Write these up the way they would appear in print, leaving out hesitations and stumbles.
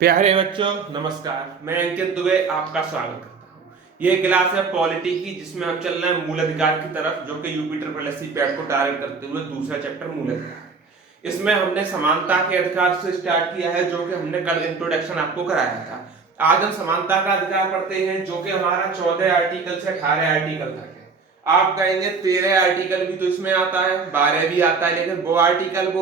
प्यारे बच्चों नमस्कार। मैं अंकित दुबे आपका स्वागत करता हूँ। ये क्लास है पॉलिटी की, जिसमें हम चल रहे हैं मूल अधिकार की तरफ, जो कि यूपी ट्रिपल एससी पैट को टारगेट करते हुए दूसरा चैप्टर मूल अधिकार है। इसमें हमने समानता के अधिकार से स्टार्ट किया है, जो कि हमने कल इंट्रोडक्शन आपको कराया था। आज हम समानता का अधिकार पढ़ते हैं, जो कि हमारा 14 आर्टिकल से 18 आर्टिकल तक है। आप कहेंगे 13 आर्टिकल भी तो इसमें आता है, 12 भी आता है, लेकिन वो आर्टिकल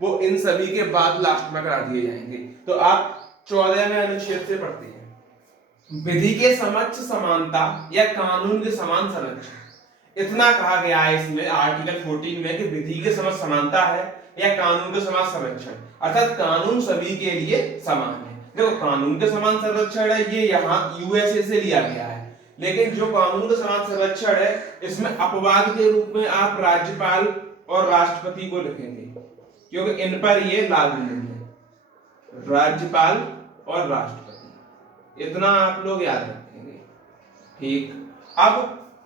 वो इन सभी के बाद लास्ट में करा दिए जाएंगे। तो आप 14 में अनुच्छेद से पढ़ते हैं, विधि के समक्ष समानता या कानून के समान संरक्षण। इतना कहा गया है इसमें आर्टिकल 14 में कि विधि के समक्ष समानता है या कानून के समान संरक्षण, अर्थात कानून सभी के लिए समान है। देखो, कानून के समान संरक्षण है, ये यहाँ यूएसए से लिया गया है, लेकिन जो कानून के समान संरक्षण है, इसमें अपवाद के रूप में आप राज्यपाल और राष्ट्रपति को लिखेंगे, क्योंकि इन पर ये लागू नहीं है। राज्यपाल और राष्ट्रपति, इतना आप लोग याद रखेंगे। ठीक, अब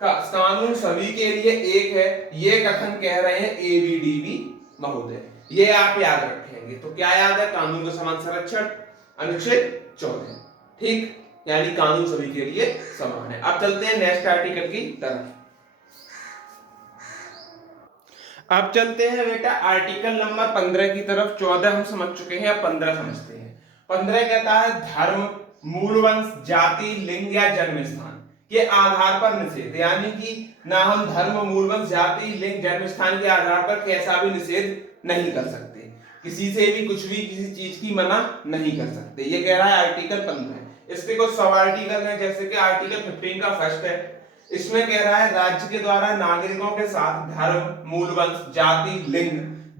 कानून सभी के लिए एक है, ये कथन कह रहे हैं एबीडीबी महोदय, ये आप याद रखेंगे। तो क्या याद है? कानून के समान संरक्षण, अनुच्छेद 14। ठीक, यानी कानून सभी के लिए समान है। अब चलते हैं नेक्स्ट आर्टिकल की तरफ। अब चलते हैं बेटा आर्टिकल नंबर 15 की तरफ। 14 हम समझ चुके हैं, अब 15 समझते हैं। 15 कहता है धर्म, मूल वंश, जाति, लिंग या जन्म स्थान के आधार पर निषेध, यानी कि ना हम धर्म, मूल वंश, जाति, लिंग, जन्म स्थान के आधार पर कैसा भी निषेध नहीं कर सकते, किसी से भी कुछ भी किसी चीज की मना नहीं कर सकते। ये कह रहा है आर्टिकल 15। इसके कुछ सब आर्टिकल हैं, जैसे कि आर्टिकल 15 का फर्स्ट है। इसमें कह रहा है राज्य के द्वारा नागरिकों के साथ धर्म, मूल वंश, जाति, लिंग,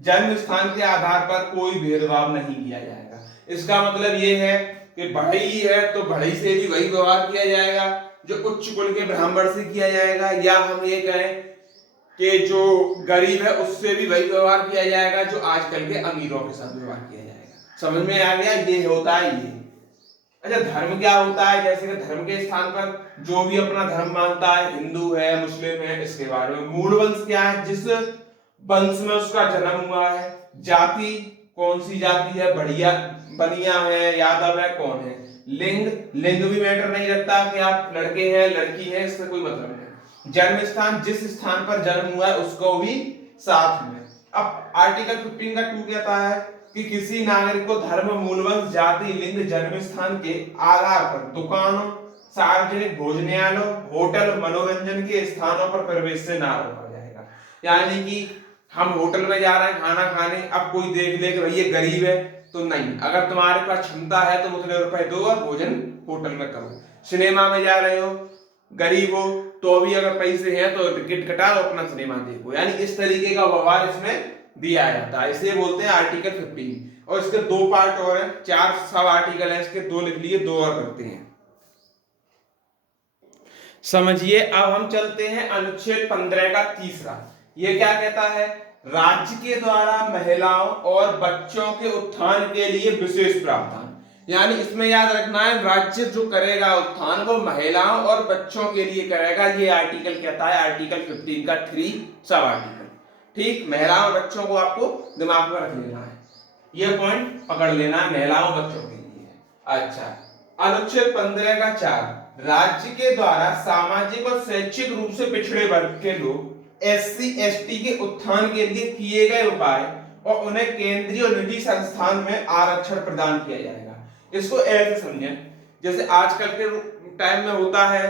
जन्म स्थान के आधार पर कोई भेदभाव नहीं किया जाएगा। इसका मतलब ये है कि बढ़ई है तो बढ़ई से भी वही व्यवहार किया जाएगा जो उच्च कुल के ब्राह्मण से किया जाएगा, या हम ये कहें कि जो गरीब है उससे भी वही व्यवहार किया जाएगा जो आजकल के अमीरों के साथ व्यवहार किया जाएगा। समझ में आ गया? ये होता है ये। अच्छा, धर्म क्या होता है? जैसे कि धर्म के स्थान पर जो भी अपना धर्म मानता है, हिंदू है, मुस्लिम है, इसके बारे में। मूल वंश क्या है? जिस वंश में उसका जन्म हुआ है। जाति, कौन सी जाति है, बढ़िया बनिया है, यादव है, कौन है। लिंग, लिंग भी मैटर नहीं रखता कि आप लड़के हैं लड़की है, इससे कोई मतलब नहीं। जन्म स्थान, जिस स्थान पर जन्म हुआ है उसको भी साथ में। अब आर्टिकल 15 का 2 कहता है कि किसी नागरिक को धर्म, मूलवंश, जाति, लिंग, जन्म स्थान के आधार पर दुकानों, सार्वजनिक भोजनालयों, होटल, मनोरंजन के स्थानों पर प्रवेश से ना रोका जाएगा। यानी कि हम होटल में जा रहे हैं खाना खाने, अब कोई देख ले कि भाई ये गरीब है तो नहीं, अगर तुम्हारे पास क्षमता है तो उतने रुपए दो और भोजन होटल में करो। सिनेमा में जा रहे हो, गरीब हो तो भी अगर पैसे हैं तो टिकट कटा दो, अपना सिनेमा देखो। यानी इस तरीके का व्यवहार इसमें दिया जाता है, इसे बोलते हैं आर्टिकल 15। और इसके दो पार्ट और हैं, 4 सब आर्टिकल हैं, इसके 2 लिख लिए, 2 और करते हैं। समझिए, अब हम चलते हैं अनुच्छेद 15 का तीसरा। ये क्या कहता है? राज्य के द्वारा महिलाओं और बच्चों के उत्थान के लिए विशेष प्रावधान। यानी इसमें याद रखना है, राज्य जो करेगा उत्थान वो महिलाओं और बच्चों के लिए करेगा। ये आर्टिकल कहता है, आर्टिकल 15 का 3 सब आर्टिकल। ठीक, महिलाओं और बच्चों को आपको दिमाग में रख लेना है, ये पॉइंट पकड़ लेना है, महिलाओं बच्चों के लिए। अच्छा, अनुच्छेद 15 का 4, राज्य के द्वारा सामाजिक और शैक्षिक रूप से पिछड़े वर्ग के लोग, एससी एसटी के उत्थान के लिए किए गए उपाय और उन्हें केंद्रीय और निजी संस्थान में आरक्षण प्रदान किया जाएगा। इसको ऐसे समझें, जैसे आजकल के टाइम में होता है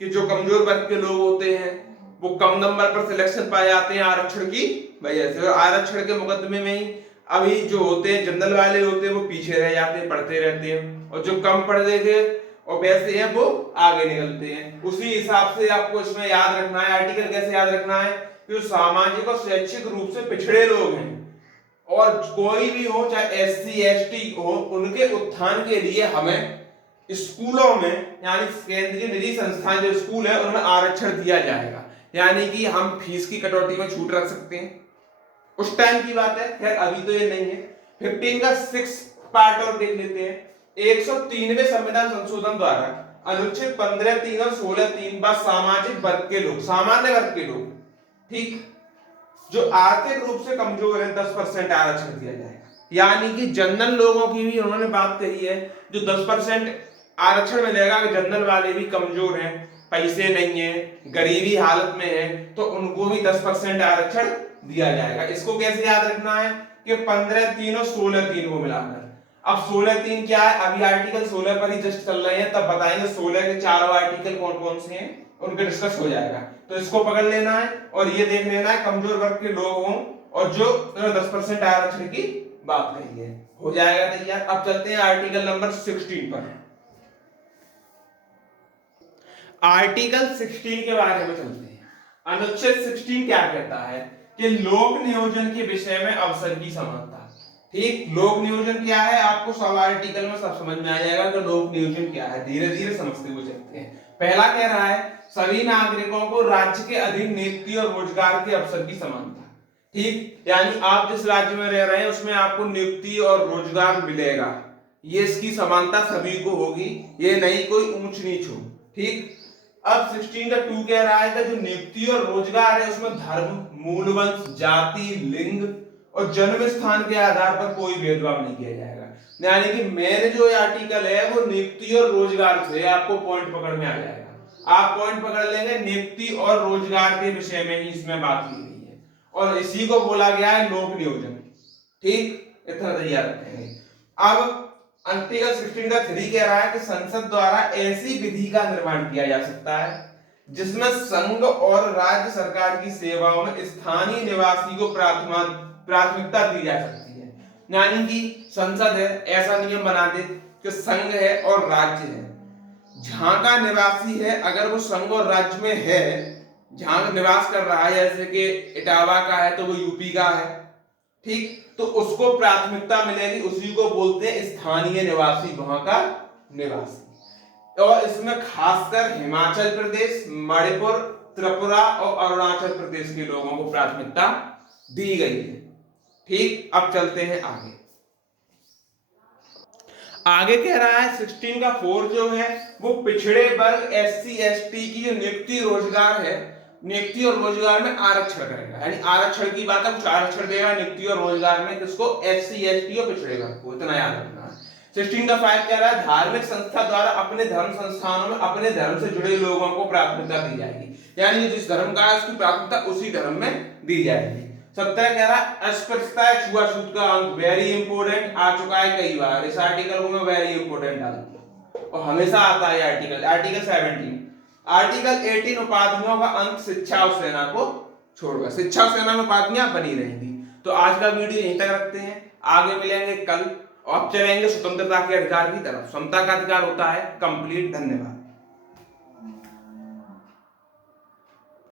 कि जो कमजोर वर्ग के लोग होते हैं वो कम नंबर पर सिलेक्शन पाए जाते हैं आरक्षण की वजह से, और आरक्षण के मुकदमे में ही अभी जो होते हैं जनरल वाले होते हैं वो पीछे रह जाते हैं, पढ़ते रहते हैं, और जो कम पढ़ लेते और वैसे हैं वो आगे निकलते हैं। उसी हिसाब से आपको इसमें याद रखना है, आर्टिकल कैसे याद रखना है कि जो सामाजिक और शैक्षिक रूप से पिछड़े लोग हैं और कोई भी हो, चाहे एससी एसटी हो, उनके उत्थान के लिए हमें स्कूलों में, यानी केंद्रीय निजी संस्थान जो स्कूल है उनमें आरक्षण दिया जाएगा। यानी कि हम फीस की कटौती में छूट रख सकते हैं, उस टाइम की बात है, खैर अभी तो ये नहीं है। 15 का 6 पार्ट और देख लेते हैं। 103वें संविधान संशोधन द्वारा अनुच्छेद 15 3 और 16 3 पर सामाजिक वर्ग के लोग, सामान्य वर्ग के लोग, ठीक, जो आर्थिक रूप से कमजोर है, 10% आरक्षण दिया जाएगा। यानी कि जनरल लोगों की भी उन्होंने बात कही है, जो 10% आरक्षण मिलेगा कि जनरल वाले भी कमजोर हैं, पैसे नहीं है, गरीबी हालत में है, तो उनको भी 10% आरक्षण दिया जाएगा। इसको कैसे याद रखना है कि 15(3) और 16(3) को मिलाकर। अब 16(3) क्या है, अभी आर्टिकल 16 पर ही जस्ट चल रहे हैं, तब बताएंगे 16 के चारों आर्टिकल कौन कौन से हैं, उनके डिस्कस हो जाएगा। तो इसको पकड़ लेना है और ये देख लेना है कमजोर वर्ग के लोग हों और जो 10% आरक्षण की बात कही है, हो जाएगा तैयार। अब चलते हैं आर्टिकल नंबर 16 पर। आर्टिकल 16 के बारे में चलते हैं। अनुच्छेद 16 क्या कहता है कि लोक नियोजन के विषय में अवसर की समानता। ठीक, लोक नियोजन क्या है, आपको सब आर्टिकल में सब समझ में आ जाएगा कि लोक नियोजन क्या है, धीरे धीरे समझते हुए चलते हैं। पहला कह रहा है सभी नागरिकों को राज्य के अधीन नियुक्ति और रोजगार के अवसर की समानता। ठीक, यानी आप जिस राज्य में रह रहे हैं उसमें आपको नियुक्ति और रोजगार मिलेगा, ये इसकी समानता सभी को होगी, ये नहीं कोई ऊंच नीच हो। ठीक, अब 16 का 2 कह रहा है कि जो नियुक्ति और रोजगार है उसमें धर्म, मूल वंश, जाति, लिंग और जन्म स्थान के आधार पर कोई भेदभाव नहीं किया जाएगा। यानी कि मेरे जो आर्टिकल है वो नियुक्ति और रोजगार से, आपको पॉइंट पकड़ में आ जाएगा, आप पॉइंट पकड़ लेंगे, नियुक्ति और रोजगार के विषय में ही इसमें बात की गई है और इसी को बोला गया है लोक नियोजन। ठीक, इतना तैयार रखेंगे। अब आर्टिकल 16 का 3 कह रहा है कि संसद द्वारा ऐसी विधि का निर्माण किया जा सकता है जिसमें संघ और राज्य सरकार की सेवाओं में स्थानीय निवासी को प्राथमिकता दी जा सकती है। यानी कि संसद है, ऐसा नियम बना दे कि संघ है और राज्य है, जहां का निवासी है अगर वो संघ और राज्य में है, जहां निवास कर रहा है, जैसे कि इटावा का है तो वो यूपी का है, ठीक, तो उसको प्राथमिकता मिलेगी, उसी को बोलते हैं स्थानीय निवासी, वहां का निवासी। और इसमें खासकर हिमाचल प्रदेश, मणिपुर, त्रिपुरा और अरुणाचल प्रदेश के लोगों को प्राथमिकता दी गई है। ठीक, अब चलते हैं आगे। आगे कह रहा है 16 का 4 जो है वो पिछड़े वर्ग SC ST की जो नियुक्ति रोजगार है, नियुक्ति और रोजगार में आरक्षण करेगा। यानी आरक्षण की बात है, कुछ आरक्षण देगा नियुक्ति और रोजगार में, किसको, SC ST और पिछड़े वर्ग को, इतना याद रखना है। 16 का 5 कह रहा है धार्मिक संस्था द्वारा अपने धर्म संस्थानों में अपने धर्म से जुड़े लोगों को प्राथमिकता दी जाएगी, यानी जिस धर्म का है उसकी प्राथमिकता उसी धर्म में दी जाएगी। 17 कह रहा है अस्पृश्यता छुआछूत का अंक, वेरी इंपोर्टेंट, आ चुका है कई बार, इस आर्टिकल को मैं वेरी इंपोर्टेंट डालूंगा और हमेशा आता है आर्टिकल। आर्टिकल 17, आर्टिकल 18 उपाधियों का अंत शिक्षा और सेना को छोड़कर, शिक्षा और सेना में उपाधियां बनी रहेंगी। तो आज का वीडियो यहीं तक रखते हैं, आगे मिलेंगे कल और अब चलेंगे स्वतंत्रता के अधिकार की तरफ। समता का अधिकार होता है कंप्लीट। धन्यवाद।